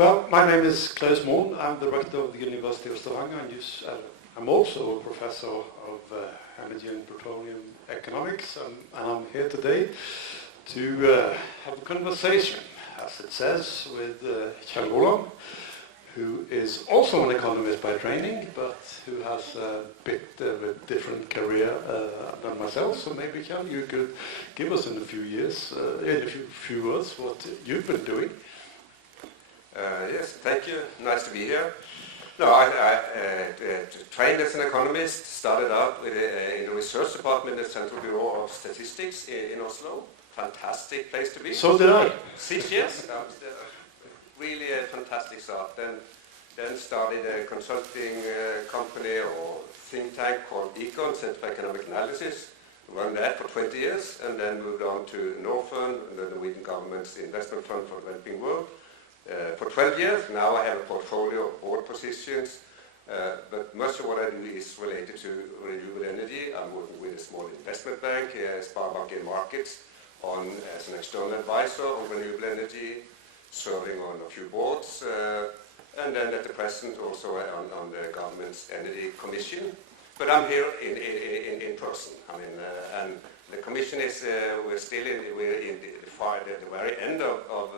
Well, my name is Klaus Mohn. I'm the rector of the University of Stavanger, and I'm also a professor of energy and petroleum economics. And I'm here today to have a conversation, as it says, with Kjell Roland, who is also an economist by training, but who has a bit of a different career than myself. So maybe, Kjell, you could give us in a few words what you've been doing. Yes, thank you. Nice to be here. No, I trained as an economist, started out in the research department at the Central Bureau of Statistics in Oslo. Fantastic place to be. So did I. 6 years. That was really a fantastic start. Then started a consulting company or think tank called Econ, Center for Economic Analysis. Run that for 20 years, and then moved on to Norfund, the Norwegian government's investment fund for the developing world. For 12 years, now I have a portfolio of board positions, but much of what I do is related to renewable energy. I'm working with a small investment bank, Sparebank Markets, as an external advisor on renewable energy, serving on a few boards, and then at the present also on the government's energy commission. But I'm here in person. I mean, and the commission is we're in the very end of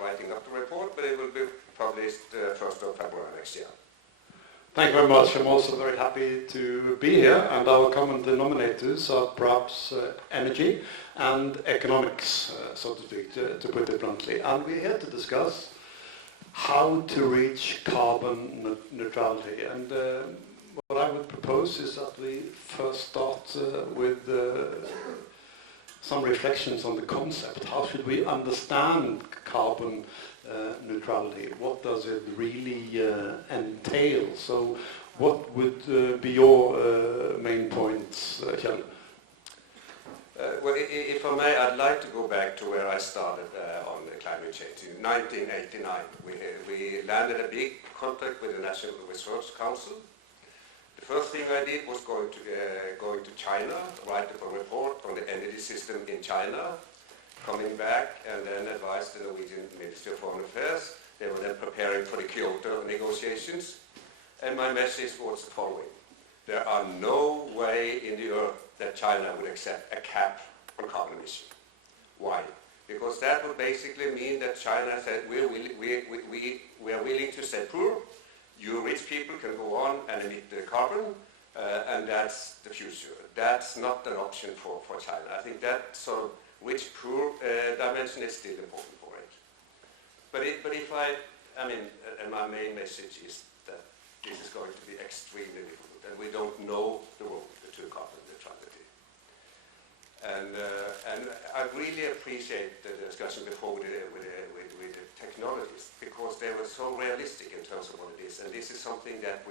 writing up the report, but it will be published 1st of February next year. Thank you very much. I'm also very happy to be here, and our common denominators are perhaps energy and economics, so to speak, to put it bluntly. And we're here to discuss how to reach carbon neutrality. And what I would propose is that we first start with some reflections on the concept. How should we understand carbon neutrality? What does it really entail? So what would be your main points, Kjell? Well, if I may, I'd like to go back to where I started on the climate change. In 1989, we landed a big contract with the National Research Council. The first thing I did was going to China, write up a report on the energy system in China, coming back and then advised the Norwegian Ministry of Foreign Affairs. They were then preparing for the Kyoto negotiations. And my message was the following. There are no way in the earth that China would accept a cap on carbon emission. Why? Because that would basically mean that China said, we are willing to stay poor. You rich people can go on and emit the carbon, and that's the future. That's not an option for China. I think that sort of rich-poor dimension is still important for it. But if I mean, and my main message is that this is going to be extremely difficult, and we don't know the road to carbon neutrality. And I really appreciate the discussion before with the technologies, because they were so realistic in terms of what it is. And this is something that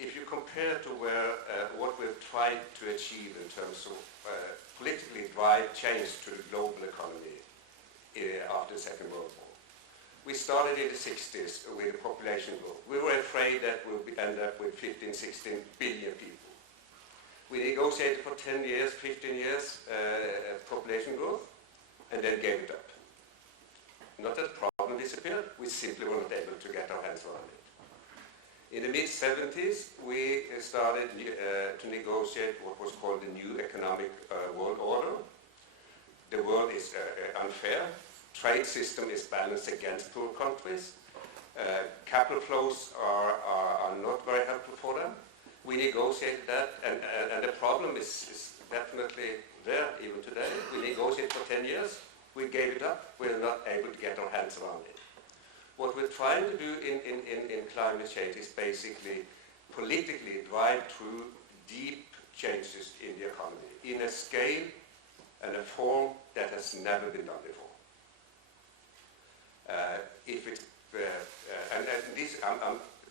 if you compare to what we've tried to achieve in terms of politically drive change to the global economy after the Second World War. We started in the 60s with population growth. We were afraid that we would end up with 15, 16 billion people. We negotiated for 10 years, 15 years population growth, and then gave it up. Not that the problem disappeared, we simply were not able to get our hands around it. In the mid-70s, we started to negotiate what was called the new economic world order. The world is unfair. Trade system is balanced against poor countries. Capital flows are not very helpful for them. We negotiated that, and the problem is definitely there even today. We negotiated for 10 years. We gave it up. We're not able to get our hands around it. What we're trying to do in climate change is basically politically drive through deep changes in the economy in a scale and a form that has never been done before.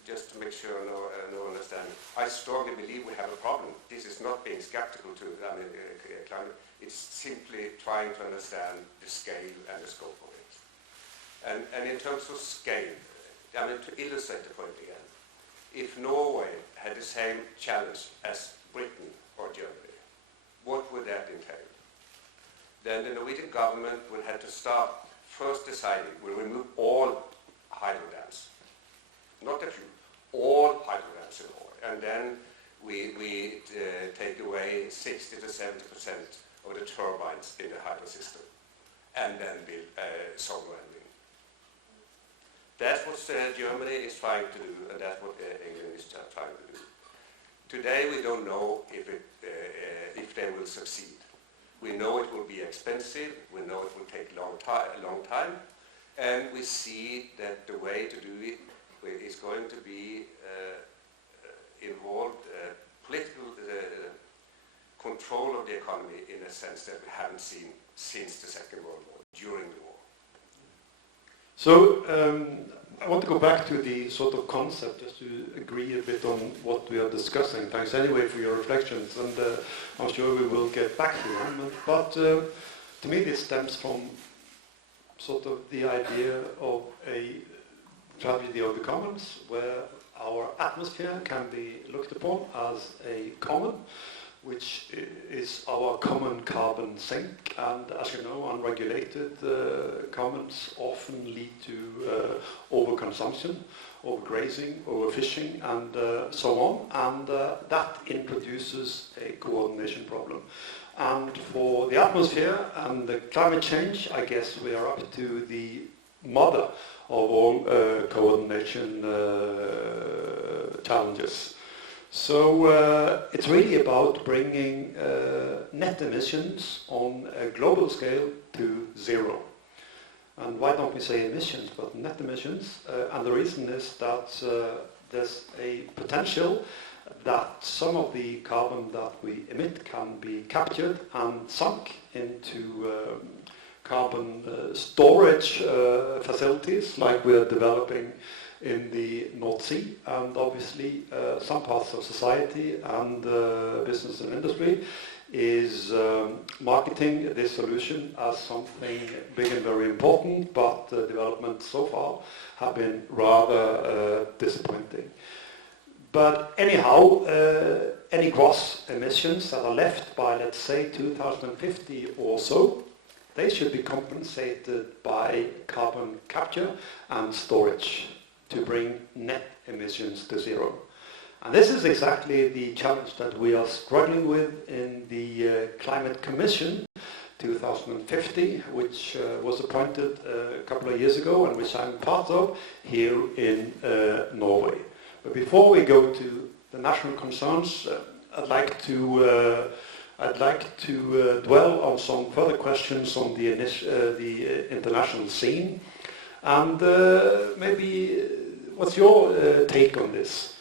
Just to make sure no understanding, I strongly believe we have a problem. This is not being skeptical to climate. It's simply trying to understand the scale and the scope of it. And in terms of scale, I mean, to illustrate the point again, if Norway had the same challenge as Britain or Germany, what would that entail? then the Norwegian government will have to start first deciding, we'll remove all hydro dams, not a few, all hydro dams in Norway, and then we take away 60 to 70% of the turbines in the hydro system, and then build solar and wind. That's what Germany is trying to do, and that's what England is trying to do. Today we don't know if they will succeed. We know it will be expensive, we know it will take a long time, and we see that the way to do it is going to be involved political control of the economy in a sense that we haven't seen since the Second World War, during the war. So I want to go back to the sort of concept, just to agree a bit on what we are discussing. Thanks anyway for your reflections, and I'm sure we will get back to them. But to me this stems from sort of the idea of a tragedy of the commons, where our atmosphere can be looked upon as a common, which is our common carbon sink, and as you know, unregulated commons often lead to overconsumption, overgrazing, overfishing, and so on, and that introduces a coordination problem. And for the atmosphere and the climate change, I guess we are up to the mother of all coordination challenges. So it's really about bringing net emissions on a global scale to zero. And why don't we say emissions, but net emissions? And the reason is that there's a potential that some of the carbon that we emit can be captured and sunk into carbon storage facilities like we are developing in the North Sea, and obviously some parts of society and business and industry is marketing this solution as something big and very important, but developments so far have been rather disappointing. But anyhow, any gross emissions that are left by, let's say, 2050 or so, they should be compensated by carbon capture and storage to bring net emissions to zero. And this is exactly the challenge that we are struggling with in the Climate Commission 2050, which was appointed a couple of years ago and which I'm part of here in Norway. But before we go to the national concerns, I'd like to dwell on some further questions on the international scene, and maybe what's your take on this?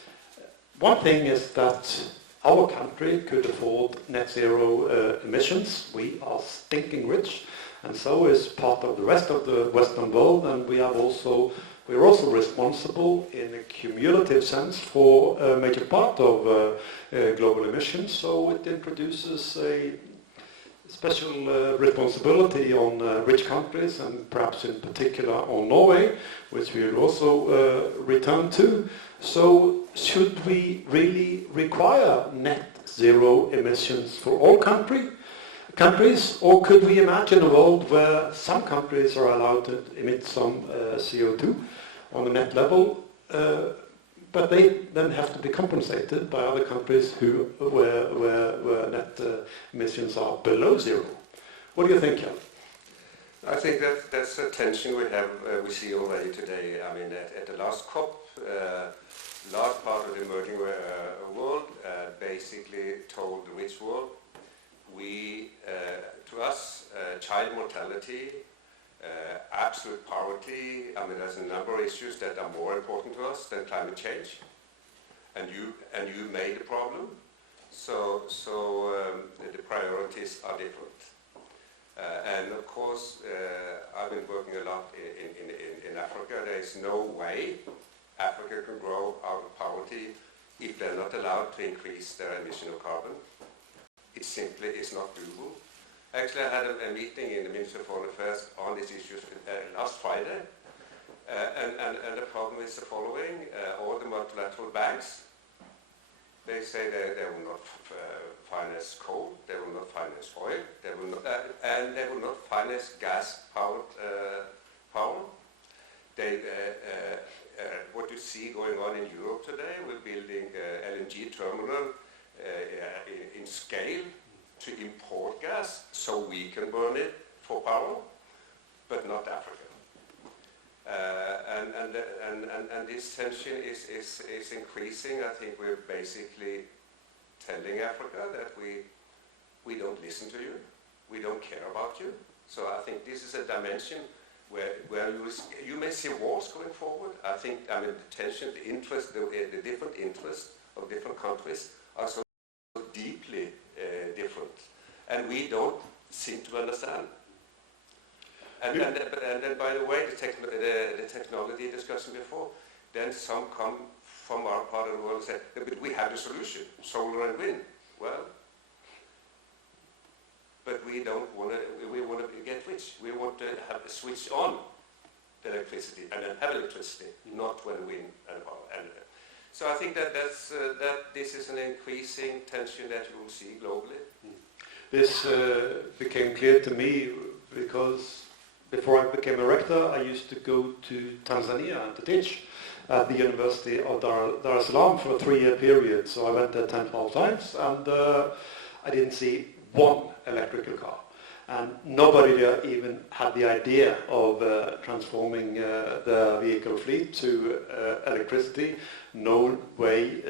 One thing is that our country could afford net zero emissions. We are stinking rich, and so is part of the rest of the Western world, and we're also responsible in a cumulative sense for a major part of global emissions, so it introduces a special responsibility on rich countries, and perhaps in particular on Norway, which we will also return to. So should we really require net zero emissions for all countries, or could we imagine a world where some countries are allowed to emit some CO2 on a net level, but they then have to be compensated by other countries where net emissions are below zero? What do you think, Kjell? I think that's a tension we see already today. I mean, at the last COP, large part of the emerging world basically told the rich world, to us, child mortality, absolute poverty, I mean, there's a number of issues that are more important to us than climate change, and you made the problem, so the priorities are different. And of course, I've been working a lot in Africa. There is no way Africa can grow out of poverty if they're not allowed to increase their emission of carbon. It simply is not doable. Actually, I had a meeting in the Ministry of Foreign Affairs on these issues last Friday, and the problem is the following: all the multilateral banks, they they say they will not finance coal, they will not finance oil, they will not, and they will not finance gas-powered power. What you see going on in Europe today, we're building LNG terminal in scale to import gas so we can burn it for power, but not Africa. And this tension is increasing. I think we're basically telling Africa that we don't listen to you, we don't care about you. So I think this is a dimension where you may see wars going forward. I mean, the tension, the interest, the different interests of different countries are so deeply different, and we don't seem to understand. And then, by the way, the technology discussion before, then some come from our part of the world and say, but we have the solution, solar and wind. Well, but we want to get rich. We want to have a switch on the electricity and then have electricity, not when wind and power. And so I think that this is an increasing tension that you will see globally. This became clear to me because before I became a rector, I used to go to Tanzania and to teach at the University of Dar es Salaam for a 3-year period. So I went there 10, 12 times, and I didn't see one electrical car. And nobody there even had the idea of transforming the vehicle fleet to electricity. No way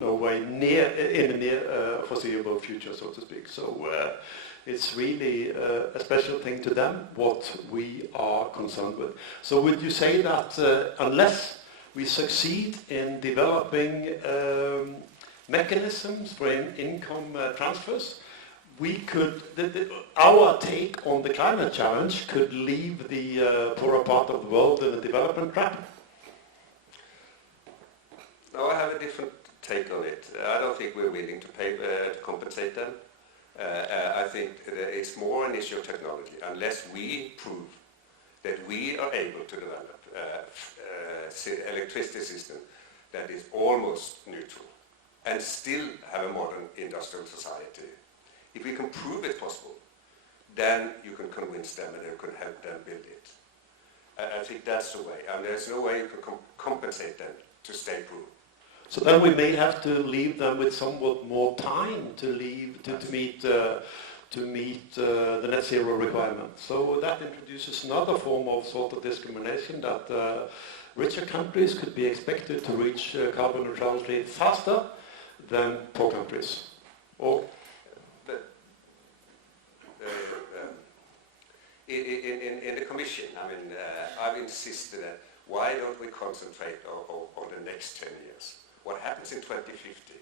near in the near foreseeable future, so to speak. So it's really a special thing to them, what we are concerned with. So would you say that unless we succeed in developing mechanisms for income transfers, we could, our take on the climate challenge could leave the poorer part of the world in a development trap? No, I have a different take on it. I don't think we're willing to pay to compensate them. I think it's more an issue of technology. Unless we prove that we are able to develop electricity system that is almost neutral and still have a modern industrial society, if we can prove it possible, then you can convince them and you can help them build it. I think that's the way. And there's no way you can compensate them to stay poor. So then we may have to leave them with somewhat more time to meet the net zero requirement. So that introduces another form of sort of discrimination that richer countries could be expected to reach carbon neutrality faster than poor countries. Or in the Commission, I mean, I've insisted that why don't we concentrate on the next 10 years? What happens in 2050,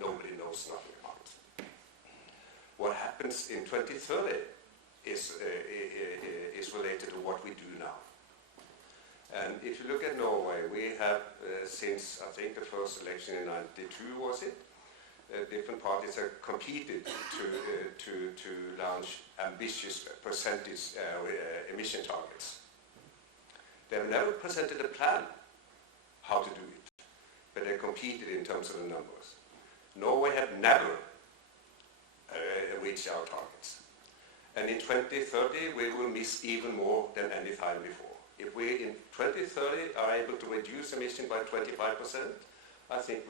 nobody knows nothing about. What happens in 2030 is related to what we do now. And if you look at Norway, we have, since I think the first election in '92 was it, different parties have competed to launch ambitious percentage emission targets. They have never presented a plan how to do it, but they competed in terms of the numbers. Norway have never reached our targets. And in 2030, we will miss even more than any time before. If we in 2030 are able to reduce emission by 25%, I think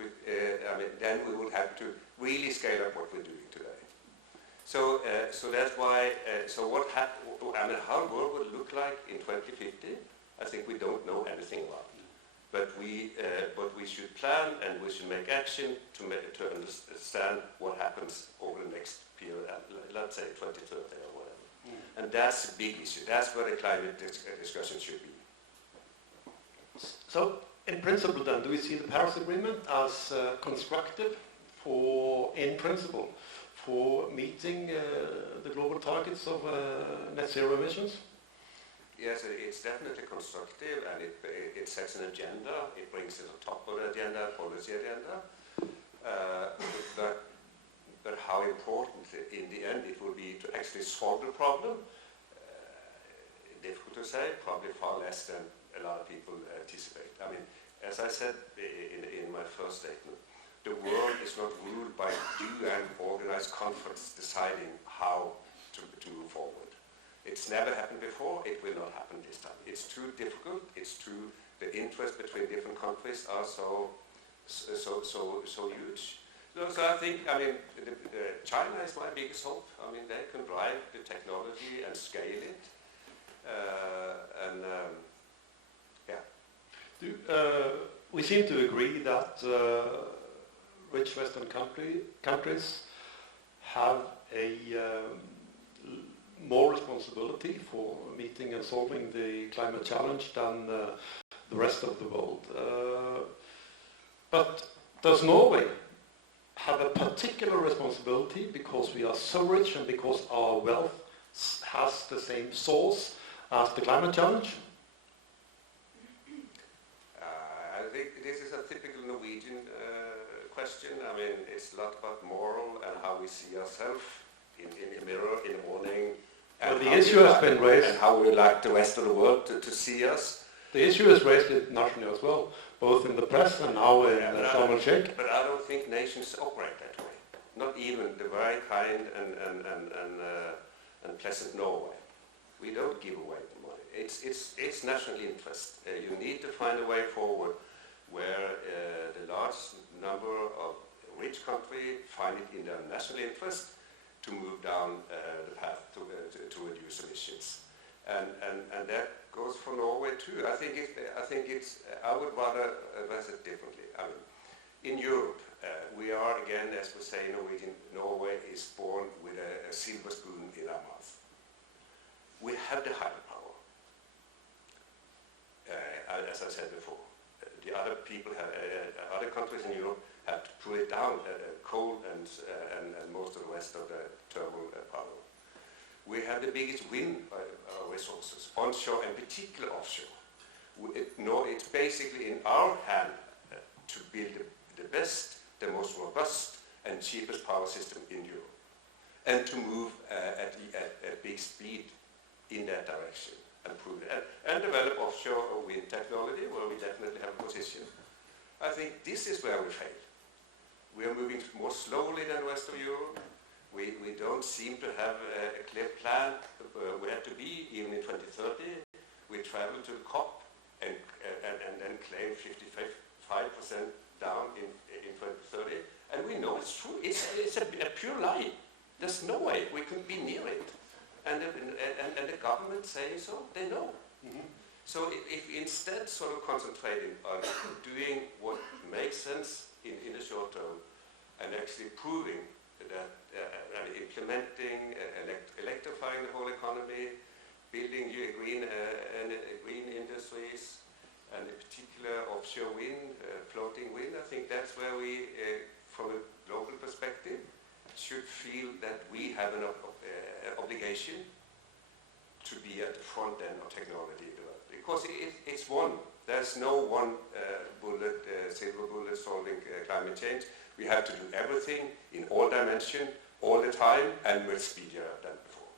then we would have to really scale up what we're doing today. So that's why. How the world would look like in 2050, I think we don't know anything about. But we should plan and we should make action to understand what happens over the next period, let's say 2030 or whatever. And that's a big issue. That's where the climate discussion should be. So, in principle then, do we see the Paris Agreement as constructive in principle, for meeting the global targets of net zero emissions? Yes, it's definitely constructive, and it sets an agenda. It brings it on top of the agenda, policy agenda. But how important in the end it will be to actually solve the problem, difficult to say, probably far less than a lot of people anticipate. I mean, as I said in my first statement, the world is not ruled by UN organized conference deciding how to move forward. It's never happened before, it will not happen this time. It's too difficult, the interest between different countries are so huge. So I think, China is my biggest hope. They can drive the technology and scale it. We seem to agree that rich Western countries have a more responsibility for meeting and solving the climate challenge than the rest of the world. But does Norway have a particular responsibility because we are so rich and because our wealth has the same source as the climate challenge? I think this is a typical Norwegian question. It's a lot about moral and how we see ourselves in the mirror in the morning. And the issue has been raised. And how we like the rest of the world to see us. The issue is raised internationally as well, both in the press and now in Sharm el-Sheikh. But I don't think nations operate that way. Not even the very kind and pleasant Norway. We don't give away the money. It's national interest. You need to find a way forward where the large number of rich countries find it in their national interest to move down the path to reduce emissions. And that goes for Norway too. I would rather address it differently. In Europe, we are again, as we say in Norwegian, Norway is born with a silver spoon in our mouth. We have the hydropower, as I said before. The other people have, other countries in Europe have to pull it down, coal and most of the rest of the thermal power. We have the biggest wind resources, onshore and particularly offshore. It's basically in our hand to build the best, the most robust and cheapest power system in Europe, and to move at big speed in that direction and prove it, and develop offshore wind technology where we definitely have a position. I think this is where we fail. We are moving more slowly than the rest of Europe. We don't seem to have a clear plan where to be even in 2030. We travel to the COP and then claim 55% down in 2030. And we know it's true. It's a pure lie. There's no way we can be near it. And the government saying so, they know. Mm-hmm. So if instead sort of concentrating on doing what makes sense in the short term and actually proving that implementing, electrifying the whole economy, building green industries, and in particular offshore wind, floating wind, I think that's where we, from a global perspective, should feel that we have an obligation to be at the front end of technology development. Because it's one. There's no one silver bullet solving climate change. We have to do everything in all dimensions, all the time, and much speedier than before.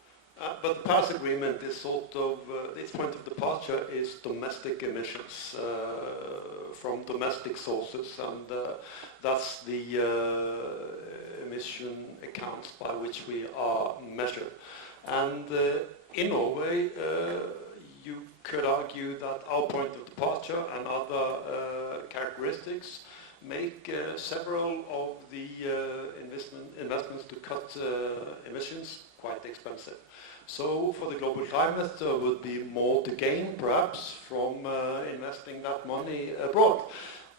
But the Paris Agreement is sort of, its point of departure is domestic emissions from domestic sources, and that's the emission accounts by which we are measured. And in Norway, you could argue that our point of departure and other characteristics make several of the investments to cut emissions quite expensive. So for the global climate, there would be more to gain, perhaps, from investing that money abroad,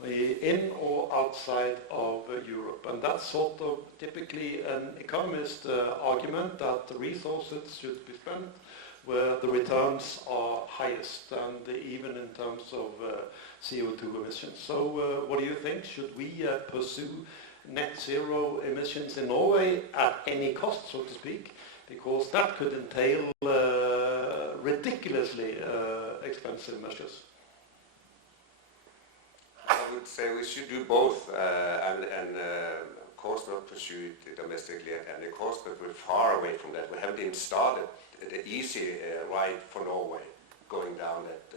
in or outside of Europe. And that's sort of typically an economist argument that the resources should be spent where the returns are highest, and even in terms of CO2 emissions. So what do you think? Should we pursue net zero emissions in Norway at any cost, so to speak? Because that could entail ridiculously expensive measures. I would say we should do both, and of course not pursue it domestically at any cost, but we're far away from that. We haven't even started the easy ride for Norway going down that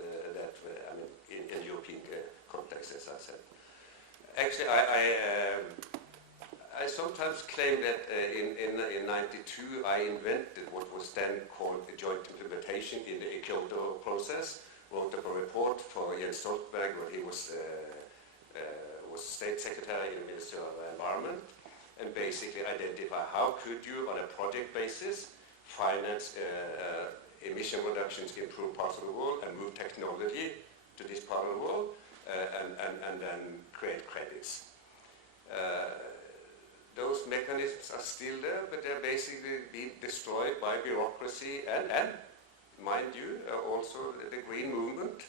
in European context, as I said. Actually, I sometimes claim that in '92 I invented what was then called a joint implementation in the Kyoto process. Wrote up a report for Jens Stoltenberg when he was State Secretary in the Ministry of Environment, and basically identify how could you, on a project basis, finance emission reductions in poor parts of the world and move technology to this part of the world, and then create credits. Those mechanisms are still there, but they're basically being destroyed by bureaucracy and mind you, also the green movement.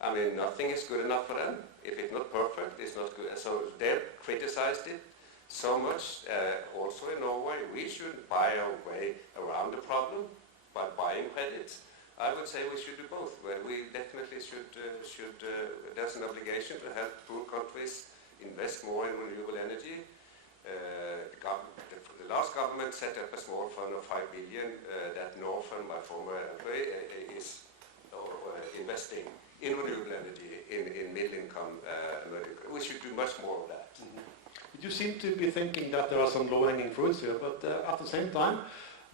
I mean, nothing is good enough for them. If it's not perfect, it's not good. And so they've criticized it so much. Also in Norway, we should buy our way around the problem by buying credits. I would say we should do both. Well, we definitely should there's an obligation to help poor countries invest more in renewable energy. The last government set up a small fund of 5 billion that Northern, my former employee, is investing in renewable energy in middle-income America. We should do much more of that. Mm-hmm. You seem to be thinking that there are some low-hanging fruits here, but at the same time,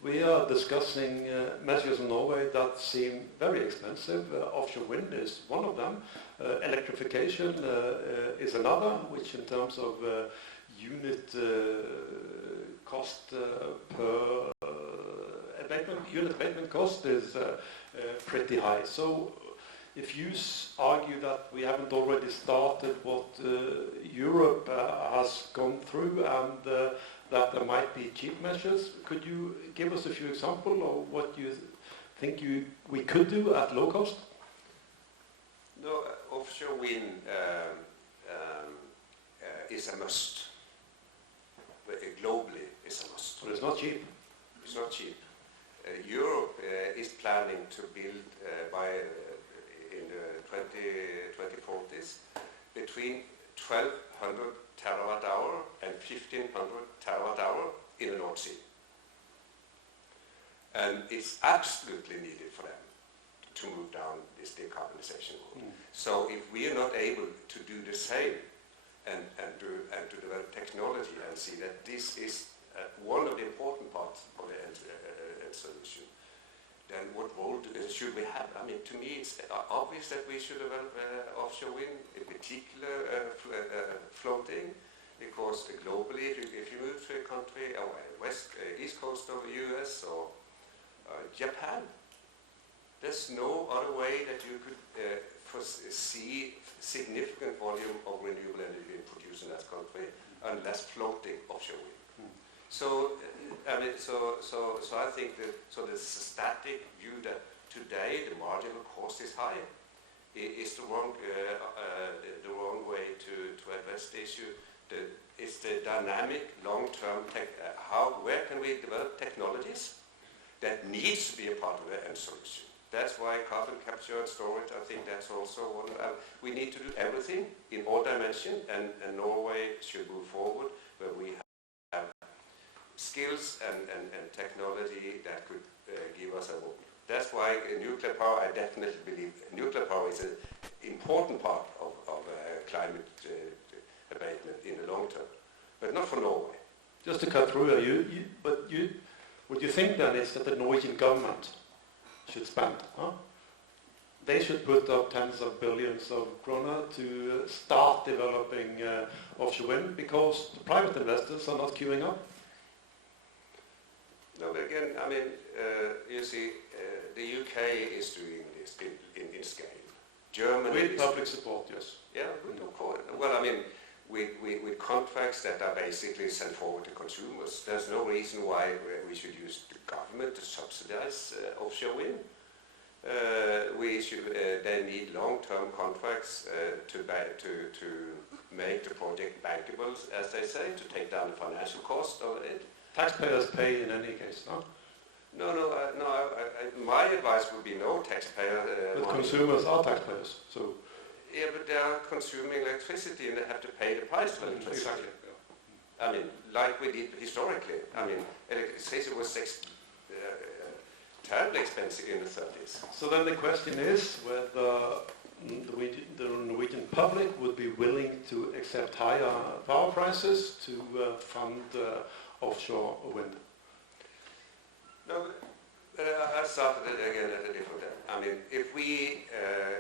we are discussing measures in Norway that seem very expensive. Offshore wind is one of them. Electrification is another, which in terms of unit cost per unit abatement cost is pretty high. So if you argue that we haven't already started what Europe has gone through and that there might be cheap measures, could you give us a few examples of what you think we could do at low cost? No, offshore wind is a must. Globally, it's a must. But it's not cheap. It's not cheap. Europe is planning to build in the 2040s between 1,200 terawatt hour and 1,500 terawatt hour in the North Sea. And it's absolutely needed for them to move down this decarbonization road. So if we are not able to do the same and to develop technology and see that this is one of the important parts of the end solution, then what role should we have? I mean, to me, it's obvious that we should develop offshore wind, in particular floating, because globally, if you move to a country, east coast of the US or Japan, there's no other way that you could foresee significant volume of renewable energy being produced in that country unless floating offshore wind. So I mean, so I think that there's a static view that today the marginal cost is high. It's the wrong way to address the issue. It's the dynamic long-term where can we develop technologies that needs to be a part of the end solution. That's why carbon capture and storage, I think that's also one. We need to do everything in all dimensions, and Norway should move forward where we have skills and technology that could give us a role. That's why nuclear power, I definitely believe nuclear power is an important part of climate abatement in the long term, but not for Norway. Just to cut through here, what you think then is that the Norwegian government should spend. They should put up tens of billions of kroner to start developing offshore wind because the private investors are not queuing up. No, but again, I mean, you see, the UK is doing this in scale. Germany with public support, yes. Yeah, well, I mean, with contracts that are basically sent forward to consumers. There's no reason why we should use the government to subsidize offshore wind. They need long-term contracts to make the project bankable, as they say, to take down the financial cost of it. Taxpayers pay in any case, no? No. My advice would be no taxpayer. But consumers are taxpayers, so. Yeah, but they are consuming electricity and they have to pay the price for electricity. Exactly. I mean, like we did historically. I mean, electricity was terribly expensive in the 30s. So then the question is whether the Norwegian public would be willing to accept higher power prices to fund offshore wind? No, I started it again at a different end. I mean, if we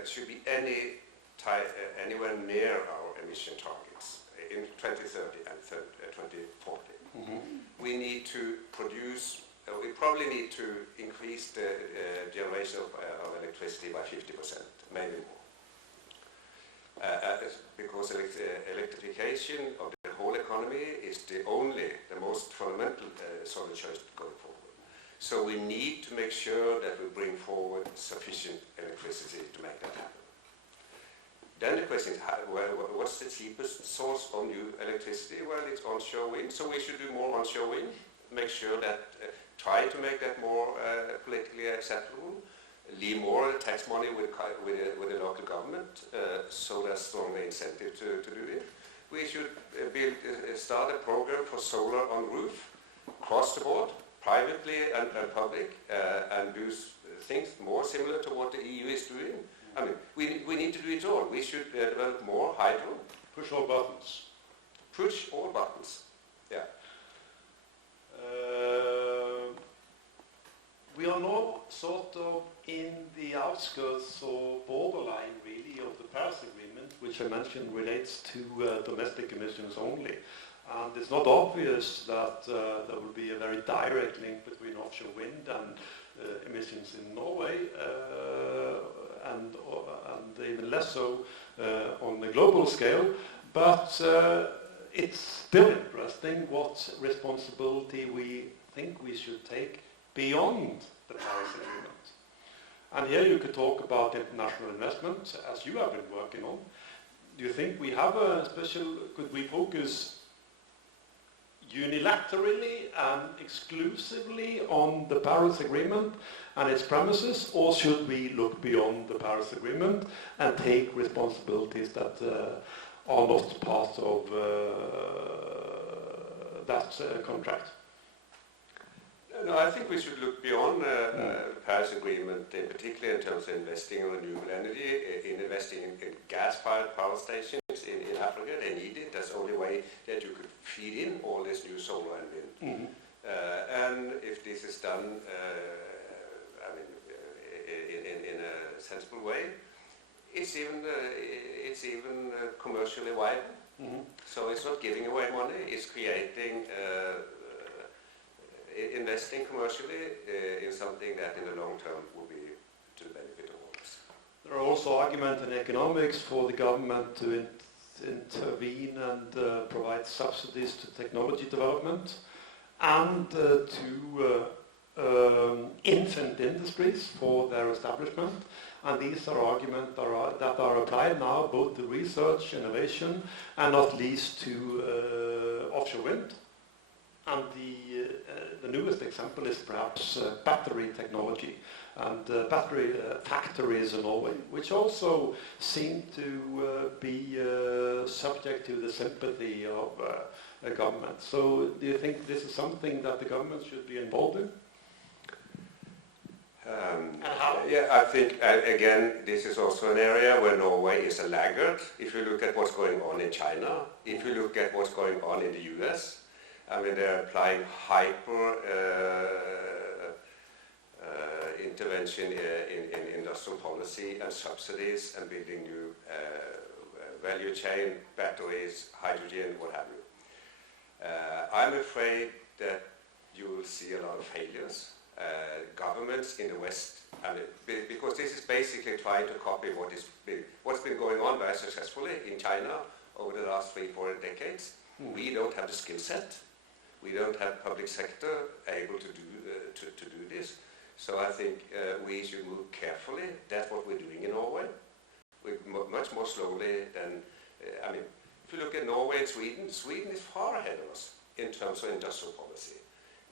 should be anywhere near our emission targets in 2030 and 2040, we need to produce. We probably need to increase the generation of electricity by 50%, maybe more. Because electrification of the whole economy is the most fundamental solid choice going forward. So we need to make sure that we bring forward sufficient electricity to make that happen. Then the question is, what's the cheapest source of new electricity? Well, it's onshore wind, so we should do more onshore wind, make sure that, try to make that more politically acceptable, leave more tax money with the local government, so there's stronger incentive to do it. We should start a program for solar on roof, across the board, privately and public, and do things more similar to what the EU is doing. I mean, we need to do it all. We should develop more hydro. Push all buttons. Push all buttons, yeah. We are now sort of in the outskirts or borderline, really, of the Paris Agreement, which I mentioned relates to domestic emissions only. And it's not obvious that there will be a very direct link between offshore wind and emissions in Norway, and even less so on the global scale. But it's still interesting what responsibility we think we should take beyond the Paris Agreement. And here you could talk about international investment, as you have been working on. Do you think we have a special, could we focus unilaterally and exclusively on the Paris Agreement and its premises, or should we look beyond the Paris Agreement and take responsibilities that are not part of that contract? No, I think we should look beyond the Paris Agreement, in particular in terms of investing in renewable energy, in investing in gas-fired power stations in Africa. They need it. That's the only way that you could feed in all this new solar and wind. And if this is done, I mean, in a sensible way, it's even commercially viable. So it's not giving away money. It's creating. Investing commercially in something that in the long term will be to the benefit of all of us. There are also arguments in economics for the government to intervene and provide subsidies to technology development and to infant industries for their establishment. And these are arguments that are applied now both to research, innovation, and not least to offshore wind. And the newest example is perhaps battery technology and battery factories in Norway, which also seem to be subject to the sympathy of a government. So do you think this is something that the government should be involved in? And how? Yeah, I think, again, this is also an area where Norway is a laggard. If you look at what's going on in China, if you look at what's going on in the US, I mean, they're applying hyper intervention in industrial policy and subsidies and building new value chain, batteries, hydrogen, what have you. I'm afraid that you will see a lot of failures. Governments in the West, I mean, because this is basically trying to copy what's been going on very successfully in China over the last 3-4 decades. We don't have the skill set. We don't have public sector able to do this. So I think we should move carefully. That's what we're doing in Norway. We're much more slowly than, I mean, if you look at Norway and Sweden, Sweden is far ahead of us in terms of industrial policy,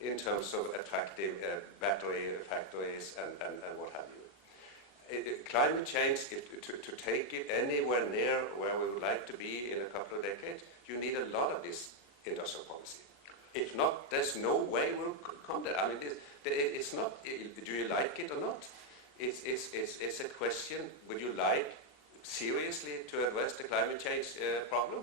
in terms of attractive battery factories and what have you. Climate change, to take it anywhere near where we would like to be in a couple of decades, you need a lot of this industrial policy. If not, there's no way we'll come there. I mean, it's not, do you like it or not? It's a question, would you like seriously to address the climate change problem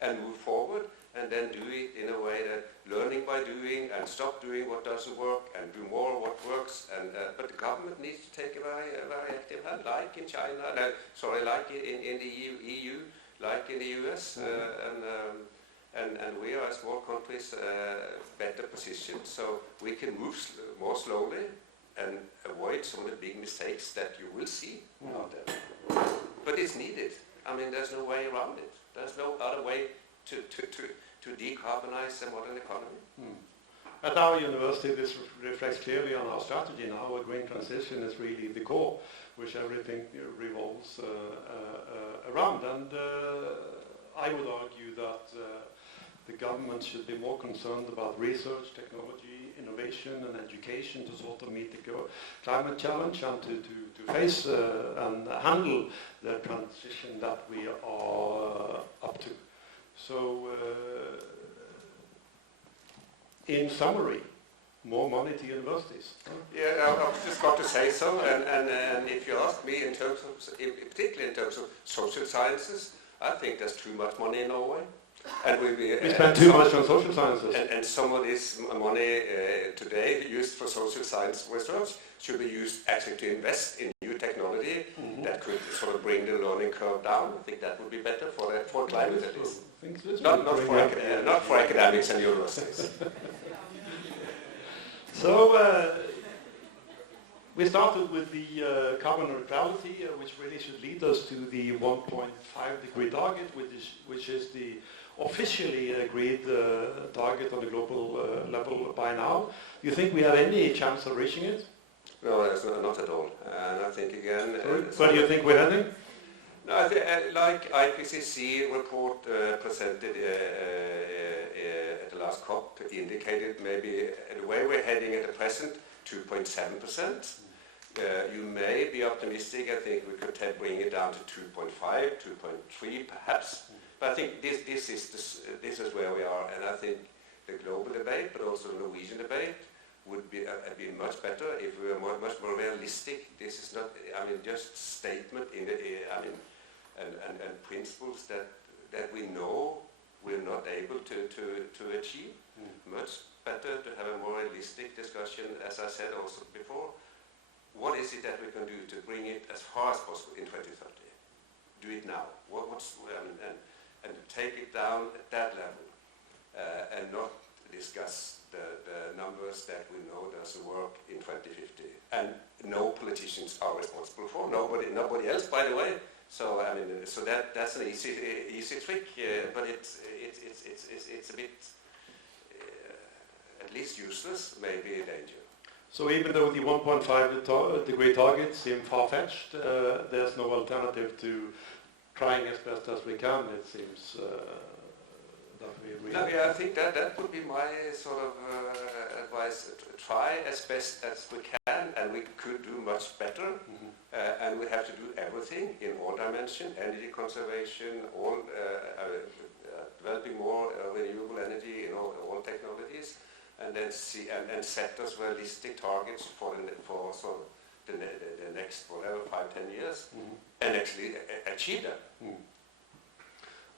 and move forward, and then do it in a way that learning by doing and stop doing what doesn't work and do more what works. And but the government needs to take a very active hand, like in China, like in the EU, like in the US, and we are, as small countries, better positioned, so we can move more slowly and avoid some of the big mistakes that you will see out there. But it's needed. I mean, there's no way around it. There's no other way to decarbonize the modern economy. At our university, this reflects clearly on our strategy now. A green transition is really the core, which everything revolves around. And I would argue that the government should be more concerned about research, technology, innovation and education to sort of meet the climate challenge and to face and handle the transition that we are up to. So, in summary, more money to universities. Yeah, I've just got to say so. And if you ask me, in terms of, particularly in terms of social sciences, I think there's too much money in Norway. And we spend too much on social sciences. And some of this money today used for social science research should be used actually to invest in new technology that could sort of bring the learning curve down. I think that would be better for climate at least. Not for academics and universities. So we started with the carbon neutrality, which really should lead us to the 1.5 degree target, which is the officially agreed target on the global level by now. Do you think we have any chance of reaching it? No, not at all. And I think again... Where do you think we're heading? No, like IPCC report presented at the last COP indicated, maybe the way we're heading at the present, 2.7%. You may be optimistic. I think we could bring it down to 2.5, 2.3 perhaps. But I think this is where we are, and I think the global debate, but also the Norwegian debate, would be much better if we were much more realistic. This is not, I mean, just statement in the, I mean, and principles that we know we're not able to achieve. Much better to have a more realistic discussion, as I said also before. What is it that we can do to bring it as far as possible in 2030? Do it now. And take it down at that level, and not discuss the numbers that we know doesn't work in 2050. And no politicians are responsible for. Nobody else, by the way. So I mean, so that's an easy trick, but it's a bit at least useless, maybe a danger. So even though the 1.5 degree target seems far-fetched, there's no alternative to trying as best as we can, it seems, that we really... No, yeah, I think that would be my sort of advice. Try as best as we can, and we could do much better. And we have to do everything in all dimensions, energy conservation, all developing more renewable energy in all technologies, and then see and set us realistic targets for sort of the next whatever 5-10 years, and actually achieve them.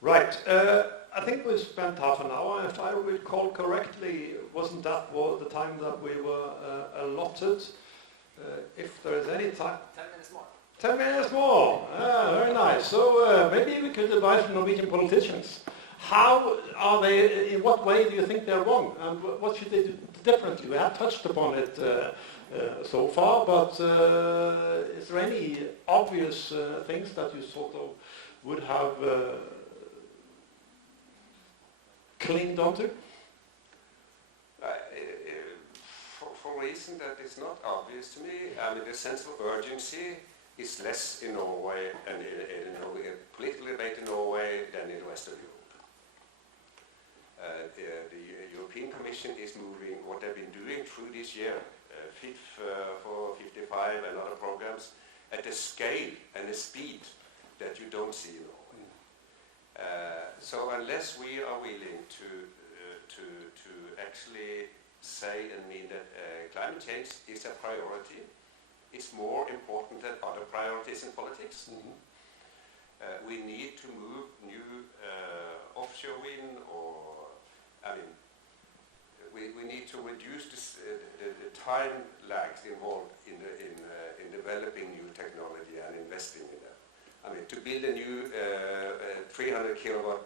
Right. I think we spent half an hour. If I recall correctly, wasn't that the time that we were allotted? If there is any time. 10 minutes more. 10 minutes more. Very nice. So maybe we could advise the Norwegian politicians. How are they? In what way do you think they're wrong? And what should they do differently? We have touched upon it so far, but is there any obvious things that you sort of would have clinged onto? For a reason that is not obvious to me, I mean, the sense of urgency is less in Norway and in political debate in Norway than in the rest of Europe. The European Commission is moving what they've been doing through this year, Fit for 55 and other programs, at a scale and a speed that you don't see in Norway. So unless we are willing to actually say and mean that climate change is a priority, it's more important than other priorities in politics. We need to move new offshore wind, or we need to reduce the time lags involved in developing new technology and investing in that. To build a new 300 kilowatt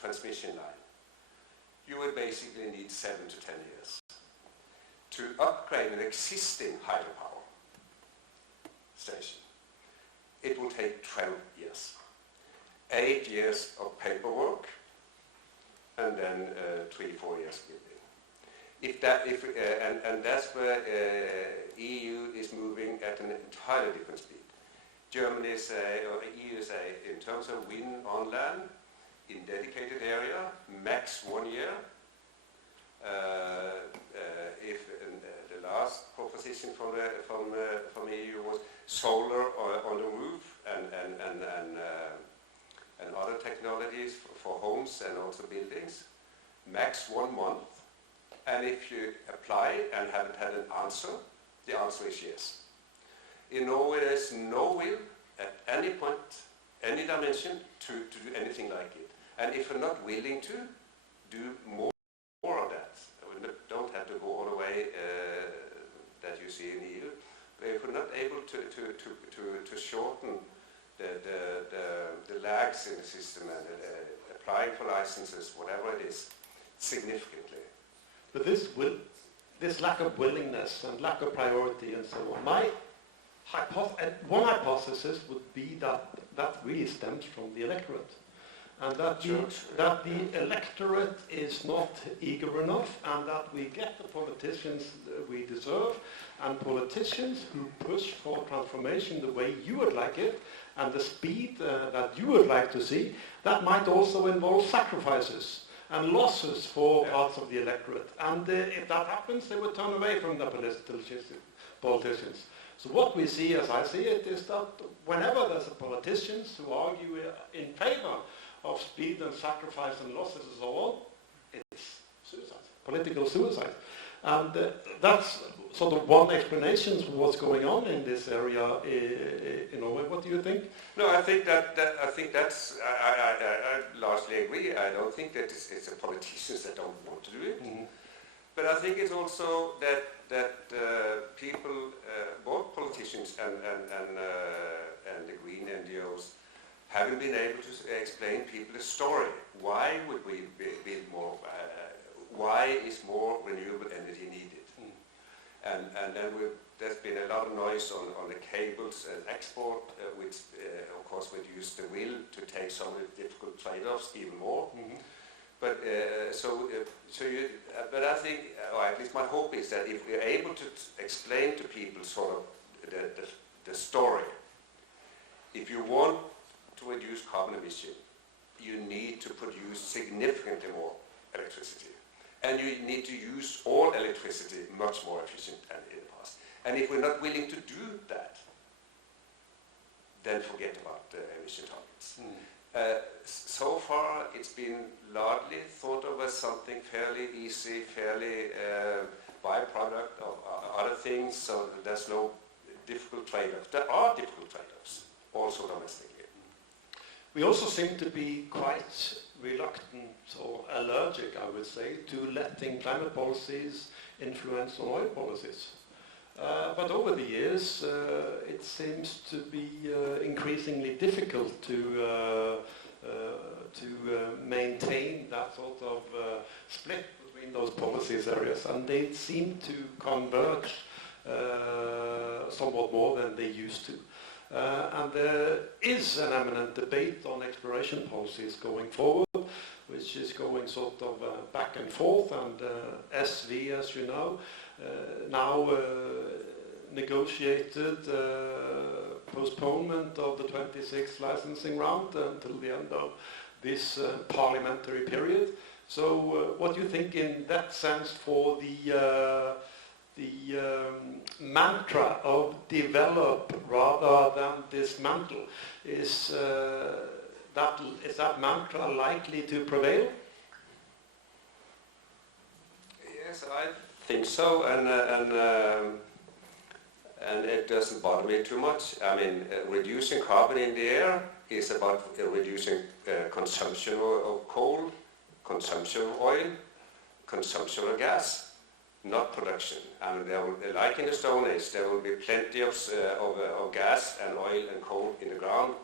transmission line, you would basically need 7 to 10 years. To upgrade an existing hydropower station, it will take 12 years. 8 years of paperwork, and then 3-4 years building. And that's where EU is moving at an entirely different speed. Germany say, or EU say, in terms of wind on land, in dedicated area, max 1 year. If the last proposition from EU was solar on the roof and other technologies for homes and also buildings, max 1 month. And if you apply and haven't had an answer, the answer is yes. In Norway, there's no will at any point, any dimension, to do anything like it. And if we're not willing to do more of that, we don't have to go all the way that you see in the EU. But if we're not able to shorten the lags in the system and applying for licenses, whatever it is, significantly. But this lack of willingness and lack of priority and so on, one hypothesis would be that really stems from the electorate. And that the electorate is not eager enough, and that we get the politicians we deserve, and politicians who push for transformation the way you would like it, and the speed that you would like to see. That might also involve sacrifices and losses for parts of the electorate. And if that happens, they would turn away from the politicians. So what we see, as I see it, is that whenever there's politicians who argue in favor of speed and sacrifice and losses and so on, it's suicide, political suicide. And that's sort of one explanation for what's going on in this area in Norway. What do you think? No, I think that's I largely agree. I don't think that it's the politicians that don't want to do it. Mm-hmm. But I think it's also that people, both politicians and the green NGOs, haven't been able to explain people a story. Why would we build more? Why is more renewable energy needed? Mm. And then there's been a lot of noise on the cables and export, which of course reduce the will to take some of the difficult trade-offs even more. Mm-hmm. But but I think, or at least my hope is that if we're able to explain to people sort of the story, if you want to reduce carbon emission, you need to produce significantly more electricity. And you need to use all electricity much more efficient than in the past. And if we're not willing to do that, then forget about the emission targets. Mm. So far, it's been largely thought of as something fairly easy, fairly byproduct of other things, so there's no difficult trade-offs. There are difficult trade-offs, also domestically. We also seem to be quite reluctant or allergic, I would say, to letting climate policies influence on oil policies. But over the years, it seems to be increasingly difficult to maintain that sort of split between those policies areas, and they seem to converge somewhat more than they used to. And there is an eminent debate on exploration policies going forward, which is going sort of back and forth, and SV, as you know, now negotiated postponement of the 26th licensing round until the end of this parliamentary period. So what do you think in that sense for the mantra of develop rather than dismantle? Is that mantra likely to prevail? Yes, I think so, and it doesn't bother me too much. I mean, reducing carbon in the air is about reducing consumption of coal, consumption of oil, consumption of gas, not production. And there will, like in the Stone Age, there will be plenty of gas and oil and coal in the ground.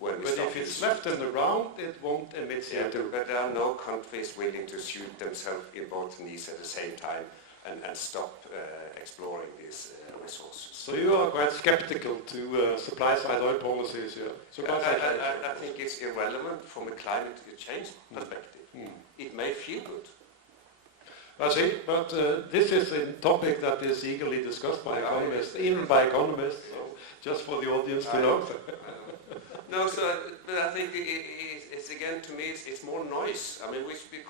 But if it's left in the ground, it won't emit CO2. Yeah, but there are no countries willing to shoot themselves in both knees at the same time and stop exploring these resources. So you are quite skeptical to supply-side oil policies here? I think it's irrelevant from a climate change perspective. It may feel good. I see, but this is a topic that is eagerly discussed by economists, even by economists, so just for the audience to know. No, but I think it's again, to me, it's more noise. I mean, we should be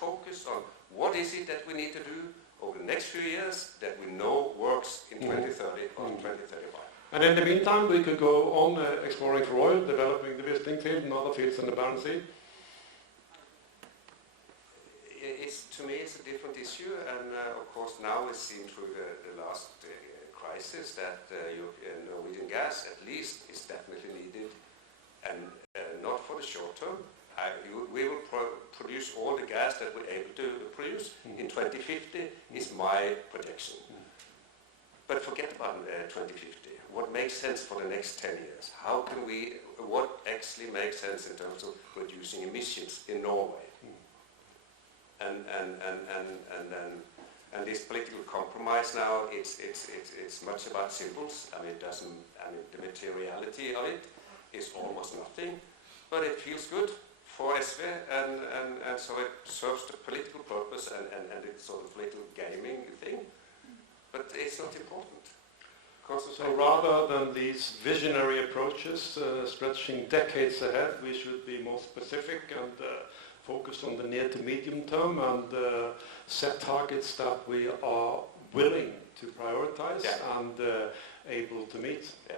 focused on what is it that we need to do over the next few years that we know works in 2030 or 2035. And in the meantime, we could go on exploring for oil, developing the Wisting field and other fields in the Barents Sea. To me, it's a different issue, and of course now we've seen through the last crisis that Norwegian gas, at least, is definitely needed, and not for the short term. We will produce all the gas that we're able to produce in 2050 is my projection. But forget about 2050. What makes sense for the next 10 years? What actually makes sense in terms of reducing emissions in Norway? And this political compromise now, it's much about symbols. I mean, the materiality of it is almost nothing, but it feels good for SV, and so it serves the political purpose and it's sort of political gaming thing, but it's not important. So rather than these visionary approaches stretching decades ahead, we should be more specific and focus on the near to medium term and set targets that we are willing to prioritize and able to meet. Yeah.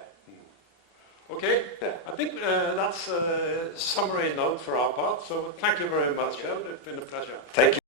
Okay, I think that's a summary note for our part, so thank you very much, Kjell. It's been a pleasure. Thank you.